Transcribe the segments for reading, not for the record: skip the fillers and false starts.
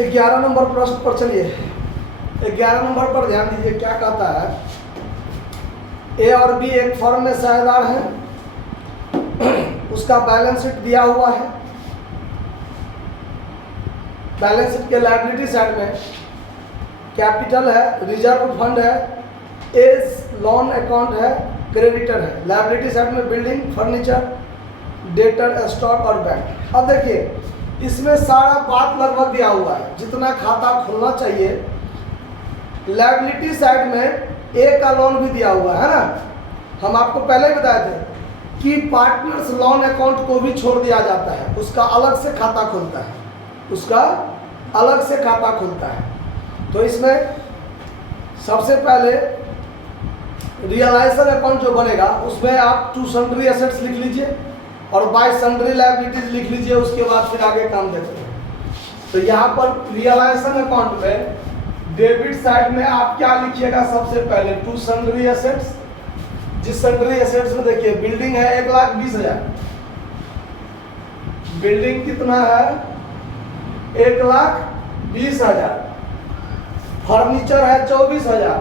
11 number प्रश्न पर चलिए। 11 नंबर पर ध्यान दीजिए, क्या कहता है। ए और बी एक फर्म में साझेदार हैं, उसका बैलेंस शीट दिया हुआ है। बैलेंस शीट के लायबिलिटी साइड में कैपिटल है, रिजर्व फंड है, एज लोन अकाउंट है, क्रेडिटर है। लायबिलिटी साइड में बिल्डिंग, फर्नीचर, डेटर, स्टॉक और बैंक। अब देखिए इसमें सारा बात लगभग दिया हुआ है, जितना खाता खुलना चाहिए। लायबिलिटी साइड में ए का लोन भी दिया हुआ है ना। हम आपको पहले ही बताए थे कि पार्टनर्स लोन अकाउंट को भी छोड़ दिया जाता है, उसका अलग से खाता खुलता है, उसका अलग से खाता खुलता है। तो इसमें सबसे पहले रियलाइजेशन अकाउंट जो बनेगा उसमें आप टू सन्ड्री एसेट्स लिख लीजिए और बाय सन्ड्री लायबिलिटीज लिख लीजिए, उसके बाद फिर आगे काम देखते हैं। तो यहाँ पर रियलाइजेशन अकाउंट में डेबिट साइड में आप क्या लिखिएगा, सबसे पहले टू सन्ड्री एसेट्स। जिस सन्ड्री एसेट्स में देखिए बिल्डिंग है 1,20,000, बिल्डिंग कितना है 1,20,000, फर्नीचर है 24,000,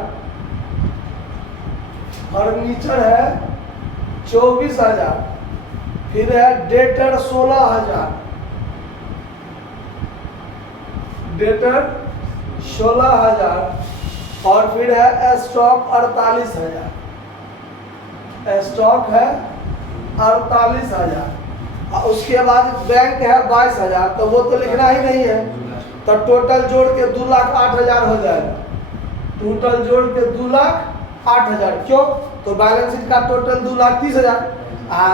फर्नीचर है 24,000, फिर है डेटर 16,000, डेटर 16,000 और फिर है स्टॉक 48,000, स्टॉक है 48,000 और उसके बाद बैंक है 22,000। तो वो तो लिखना ही नहीं है, तो टोटल जोड़ के 2,08,000 हो जाएगा। टोटल जोड़ के 2,08,000। क्यों? तो बैलेंस शीट का टोटल 2,30,000।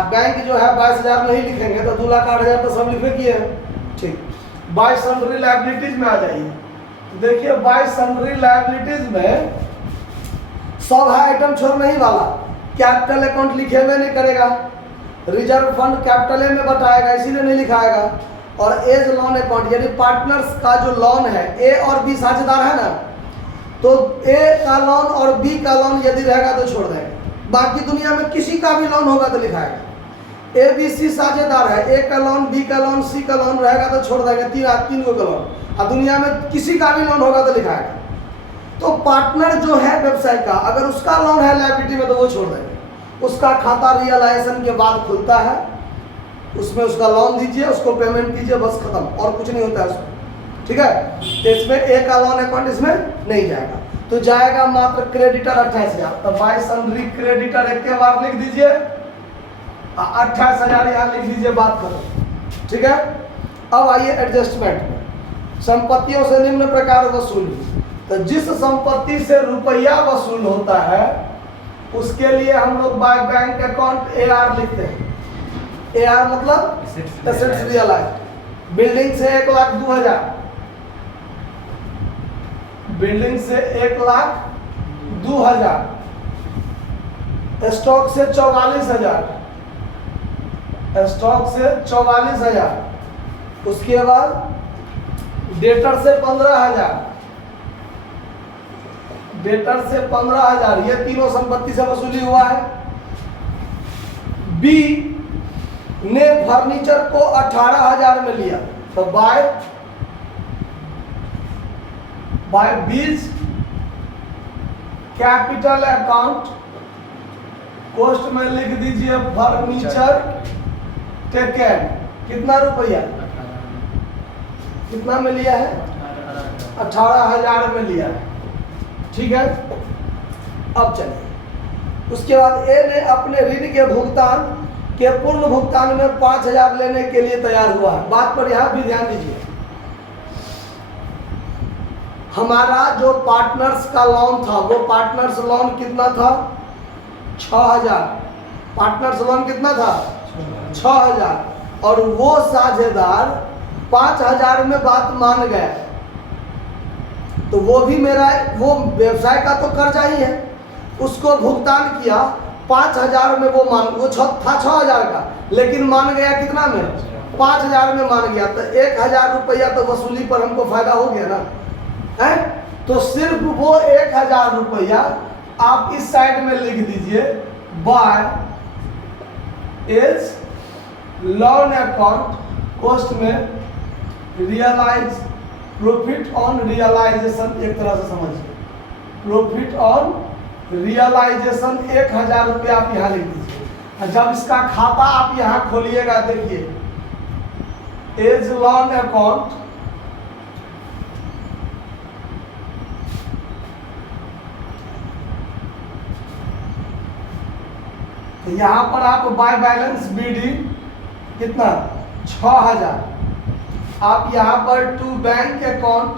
बैंक जो है 22,000 नहीं लिखेंगे तो 2,08,000 तो सब लिखे किए हैं। ठीक, बाय सन्ड्री लायबिलिटीज में आ जाइए। तो देखिए बाय सन्ड्री लायबिलिटीज में सब है आइटम छोड़ने ही वाला। कैपिटल अकाउंट लिखे हुए नहीं करेगा, रिजर्व फंड कैपिटल में बताएगा इसीलिए नहीं लिखाएगा, और एज लोन अकाउंट यानी पार्टनर्स का जो लोन है, ए और बी साझेदार है ना, तो ए का लोन और बी का लोन यदि रहेगा तो छोड़ देंगे। बाकी दुनिया में किसी का भी लोन होगा तो लिखाएगा। ए बी सी साझेदार है, ए का लोन, बी का लोन, सी का लोन रहेगा तो छोड़ देंगे, तीन गो का लोन। और दुनिया में किसी का भी लोन होगा तो लिखाएगा। तो पार्टनर जो है व्यवसाय का, अगर उसका लोन है लायबिलिटी में तो वो छोड़ देंगे। उसका खाता रियलाइजेशन के बाद खुलता है, उसमें उसका लोन दीजिए, उसको पेमेंट कीजिए, बस खत्म, और कुछ नहीं होता है उसमें। ठीक है, तो इसमें ए का लोन अकाउंट इसमें नहीं जाएगा, तो जाएगा मात्र क्रेडिटर 28,000। तो बाय सन्ड्री क्रेडिटर एक के बार लिख दीजिए, 28,000 यहाँ लिख लीजिए, बात करो। ठीक है, अब आइए एडजस्टमेंट। संपत्तियों से निम्न प्रकार वसूली। तो जिस संपत्ति से रुपया वसूल होता है उसके लिए हम लोग बाय बैंक अकाउंट AR लिखते हैं। AR मतलब एसेट्स रियलाइज्ड। बिल्डिंग से 1,02,000, बिल्डिंग से 1,02,000, स्टॉक से 44,000, स्टॉक से 44,000, उसके बाद डेटर से 15,000, डेटर से 15,000, ये तीनों संपत्ति से वसूली हुआ है। बी ने फर्नीचर को 18,000 में लिया, तो बाय बीज कैपिटल अकाउंट कॉस्ट में लिख दीजिए फर्नीचर टेकन, कितना रुपया, कितना में लिया है, 18,000 में लिया है। ठीक है, अब चलिए उसके बाद ए ने अपने ऋण के भुगतान के पूर्ण भुगतान में 5,000 लेने के लिए तैयार हुआ है। बात पर यहां भी ध्यान दीजिए, हमारा जो पार्टनर्स का लोन था वो पार्टनर्स लोन कितना था, 6,000। पार्टनर्स लोन कितना था, 6,000, और वो साझेदार 5,000 में बात मान गए, तो वो भी मेरा, वो व्यवसाय का तो कर्जा ही है, उसको भुगतान किया 5,000 में, वो था 6,000 का, लेकिन मान गया कितना में, 5,000 में मान गया। तो 1,000 रुपया तो वसूली पर हमको फायदा हो गया ना, है? तो सिर्फ वो 1,000 रुपया आप इस साइड में लिख दीजिए, by as loan account cost में रियलाइज प्रॉफिट ऑन रियलाइजेशन एक तरह से समझिए, प्रॉफिट ऑन रियलाइजेशन 1000 रुपया आप यहाँ लिख दीजिए। जब इसका खाता आप यहाँ खोलिएगा, देखिए एज लॉन अकाउंट, तो यहाँ पर आप बाय बैलेंस बीडी कितना 6000, आप यहाँ पर टू बैंक अकाउंट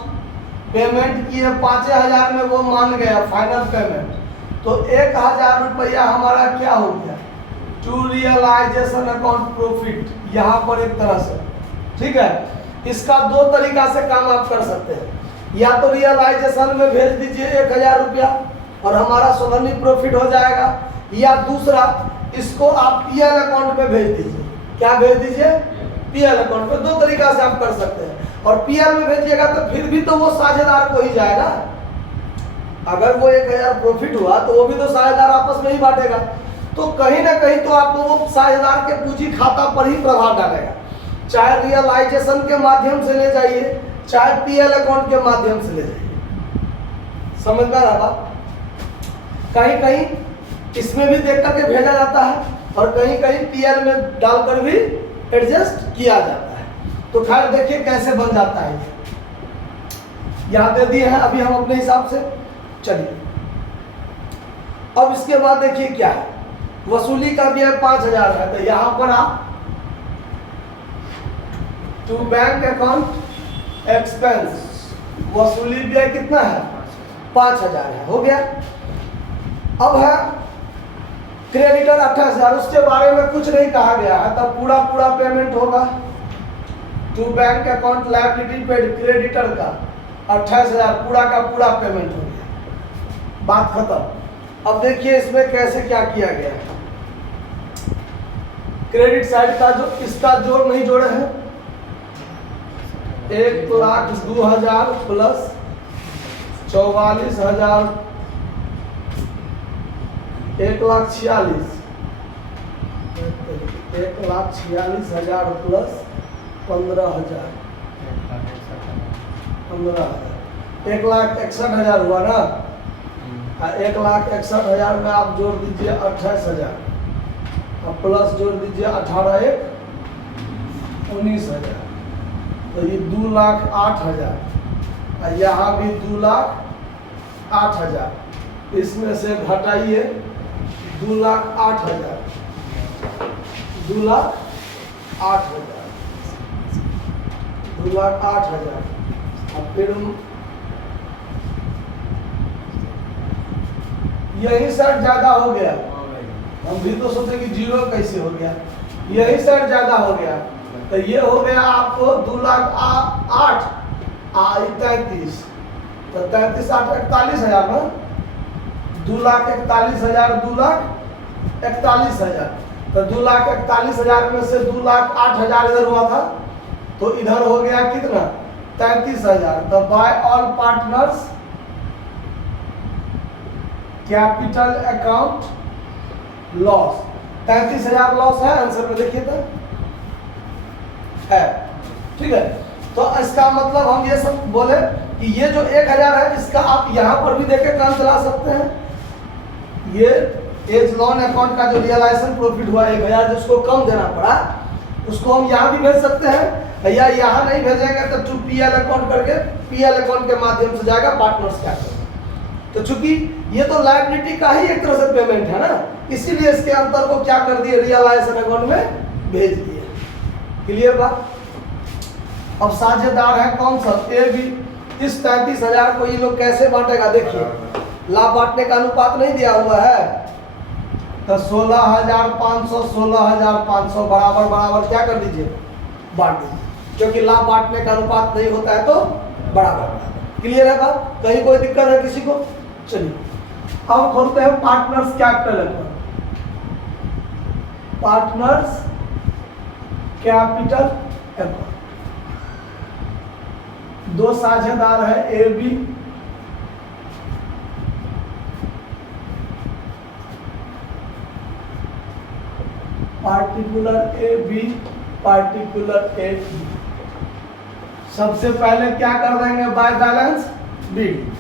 पेमेंट किए 5000 में, वो मान गया फाइनल पेमेंट, तो 1000 रुपया हमारा क्या हो गया टू रियलाइजेशन अकाउंट प्रॉफिट यहाँ पर एक तरह से। ठीक है, इसका दो तरीका से काम आप कर सकते हैं, या तो रियलाइजेशन में भेज दीजिए 1000 रुपया और हमारा सोलहनी प्रॉफिट हो जाएगा, या दूसरा इसको आप पीएल अकाउंट में भेज दीजिए। क्या भेज दीजिए? पीएल अकाउंट में। दो तरीका से आप कर सकते हैं, और पीएल में भेजिएगा तो फिर भी तो वो साझेदार को ही जाएगा। अगर वो 1000 प्रॉफिट हुआ तो वो भी तो साझेदार आपस में ही बांटेगा, तो कहीं ना कहीं तो आपको वो साझेदार के पूंजी खाता पर ही प्रभाव डालेगा, चाहे रियलाइजेशन के माध्यम से ले जाइए, चाहे पीएल अकाउंट के माध्यम से ले जाइए। समझ में आ रहा बात? कहीं कहीं इसमें भी देख करके भेजा जाता है, और कहीं कहीं पीएल में डालकर भी एडजस्ट किया जाता है। तो खैर देखिए कैसे बन जाता है, यहाँ दे दिए हैं अभी हम अपने हिसाब से। चलिए अब इसके बाद देखिए क्या है, वसूली का भी 5000 है, तो यहाँ पर आप टू बैंक अकाउंट एक्सपेंस वसूली व्यय कितना है 5000 है, हो गया। अब है क्रेडिटर 28000, उसके बारे में कुछ नहीं कहा गया है, तब पूरा पेमेंट होगा। To bank account liability paid creditor का 28000 पूरा का पूरा पेमेंट हो गया, बात खत्म। अब देखिए इसमें कैसे क्या किया गया है, क्रेडिट साइड का जो इसका जोड़ नहीं जोड़े हैं, 1,02,000 प्लस 44,000 1,46,000 1,46,000 प्लस 15,000 1,61,000 हुआ ना। 1,61,000 में आप जोड़ दीजिए 28,000 और प्लस जोड़ दीजिए 18 1 19,000, तो ये 2,08,000, और यहाँ भी 2,08,000, इसमें से घटाइए 2,08,000 2,08,000 2,08,000, और फिर यही साइड ज्यादा हो गया। हम भी तो सोचे कि जीरो कैसे हो गया, यही साइड ज्यादा हो गया, तो ये हो गया आपको 2,08,000 33, तो 33 8 41,000 ना, 2,41,000 2,41,000, तो 2,41,000 में से 2,08,000 इधर हुआ था, तो इधर हो गया कितना 33,000। तो by all partners capital account loss 33,000 loss है, आंसर में देखिए तो है। ठीक है, तो इसका मतलब हम ये सब बोले कि ये जो 1,000 है इसका आप यहाँ पर भी देखे काम चला सकते हैं। ये एज लॉन अकाउंट का जो रियलाइजेशन प्रॉफिट हुआ 1,000 जिसको कम देना पड़ा, उसको हम यहाँ भी भेज सकते हैं, या यहाँ नहीं भेजेंगे तो टू पीएल अकाउंट करके पीएल अकाउंट के माध्यम से जाएगा पार्टनर्स कैपिटल। तो चूंकि ये तो लायबिलिटी का ही एक तरह से पेमेंट है ना, इसीलिए इसके अंतर को क्या कर दिए रियलाइजेशन अकाउंट में भेज दिए। क्लियर बात? अब साझेदार है कौन सा? A B. इस 33,000 को ये लोग कैसे बांटेगा? देखिए लाभ बांटने का अनुपात नहीं दिया हुआ है, तो 16,500 16,500 बराबर बराबर क्या कर दीजिए बांट दीजिए, क्योंकि लाभ बांटने का अनुपात नहीं होता है तो बराबर। क्लियर है बात? कहीं कोई दिक्कत है किसी को? चलिए अब खोलते हैं partners capital account. Partners capital account, दो साझेदार है A B, particular A B particular A B, सबसे पहले क्या कर देंगे, बाय बैलेंस बीडी।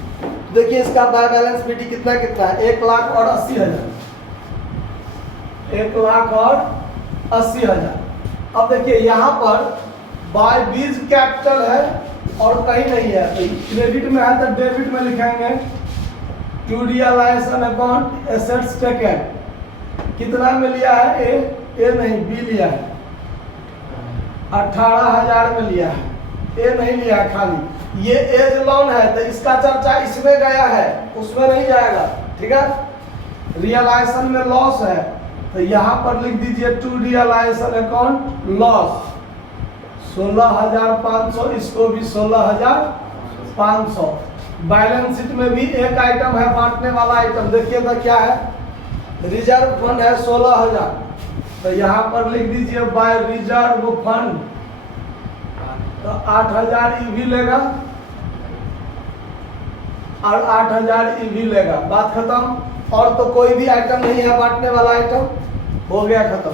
देखिए इसका बाय बैलेंस बीडी कितना कितना है, 1,80,000, 1,80,000। अब देखिए यहाँ पर बाय बीज कैपिटल है और कहीं नहीं है, तो क्रेडिट में है तो डेबिट में लिखेंगे। To realisation account assets taken, कितना में लिया है, ए नहीं बी लिया है, 18,000 में लिया है, ए नहीं लिया है खाली। ये एज लोन है तो इसका चर्चा इसमें गया है, उसमें नहीं जाएगा, ठीक है। रियलाइजेशन में लॉस है तो यहाँ पर लिख दीजिए टू रियलाइजेशन अकाउंट लॉस 16,500, इसको भी 16,500। बैलेंस शीट में भी एक आइटम है बांटने वाला आइटम, देखिएगा क्या है, रिजर्व फंड है 16,000, तो यहाँ पर लिख दीजिए बाय रिजर्व फंड, तो 8,000 ई भी लेगा और 8,000 ई भी लेगा, बात खत्म। और तो कोई भी आइटम नहीं है बांटने वाला आइटम, हो गया खत्म।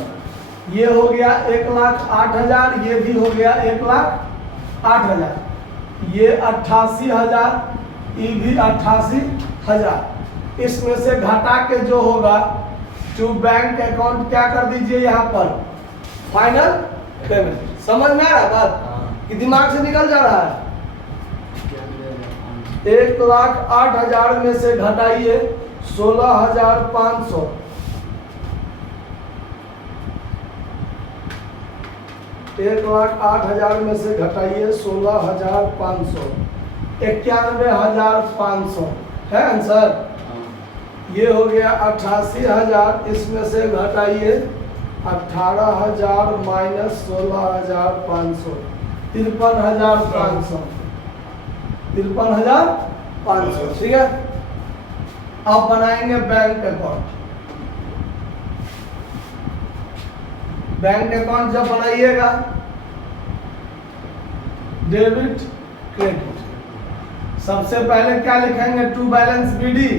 ये हो गया 1,08,000, ये भी हो गया 1,08,000, ये 88,000, ये भी 88,000। इसमें से घटा के जो होगा टू बैंक अकाउंट क्या कर दीजिए यहाँ पर, फाइनल पेमेंट। समझ में आ रहा है बात कि दिमाग से निकल जा रहा है। 1,08,000 में से घटाइए 16,500, 1,08,000 में से घटाइए 16,500, 91,500 है आंसर। ये हो गया 88,000, इसमें से घटाइए 18,000 माइनस 16,500, 53,500, 53,500, ठीक है। अब बनाएंगे बैंक अकाउंट। बैंक अकाउंट जब बनाइएगा डेबिट क्रेडिट, सबसे पहले क्या लिखेंगे, टू बैलेंस बीडी,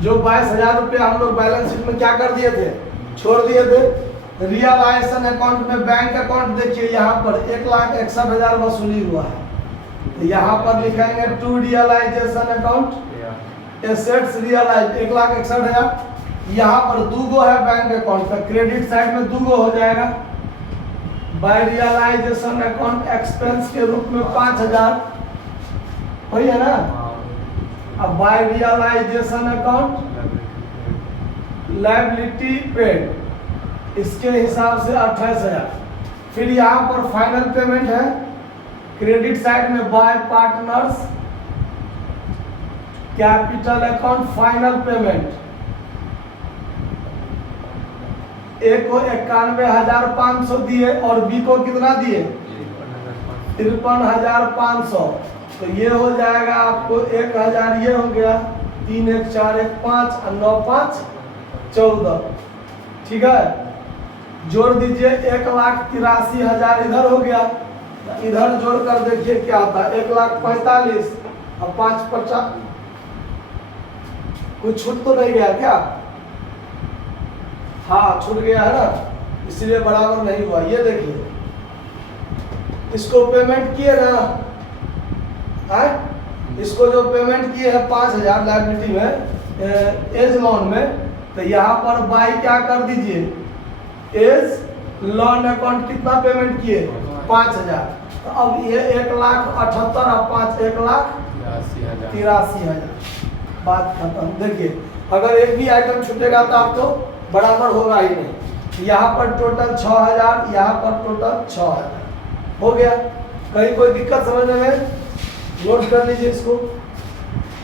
जो 22,000 रुपये हम लोग बैलेंस शीट में क्या कर दिए थे, छोड़ दिए थे। रियलाइजेशन अकाउंट में बैंक अकाउंट देखिए यहाँ पर 1,61,000 वसूली हुआ है, तो यहाँ पर लिखेंगे to realisation account assets realise 1,61,000। यहाँ पर दूगो है बैंक अकाउंट का, क्रेडिट साइड में दूगो हो जाएगा। बाय रियलाइजेशन अकाउंट एक्सपेंस के रूप में 5,000 वही है ना। अब by realization account liability paid, इसके हिसाब से 28,000। फिर यहाँ पर फाइनल पेमेंट है क्रेडिट साइड में by partners capital account final payment, A को 91,500 दिए और बी को कितना दिए, 53,500। तो ये हो जाएगा आपको 1,000, ये हो गया 3 1 4 1 5 और 9 5 14, ठीक है। जोड़ दीजिए 1,83,000 इधर हो गया, इधर जोड़ कर देखिए क्या आता है, 1,45,000 और 5,50, कुछ छूट तो नहीं गया क्या, हाँ छूट गया है ना, इसलिए बराबर नहीं हुआ। ये देखिए इसको पेमेंट किए ना, इसको जो पेमेंट किए हैं 5,000 लायबिलिटी में एज लोन में, तो यहाँ पर बाई क्या कर दीजिए, एज लोन अकाउंट कितना पेमेंट किए 5,000, तो अब ये 1,78,000 और 5 1,83,000, बात खत्म। देखिए अगर एक भी आइटम छूटेगा तो आपको बराबर होगा ही नहीं। यहाँ पर टोटल 6,000, यहाँ पर टोटल 6,000 हो गया। कहीं कोई दिक्कत समझने में, नोट कर लीजिए इसको।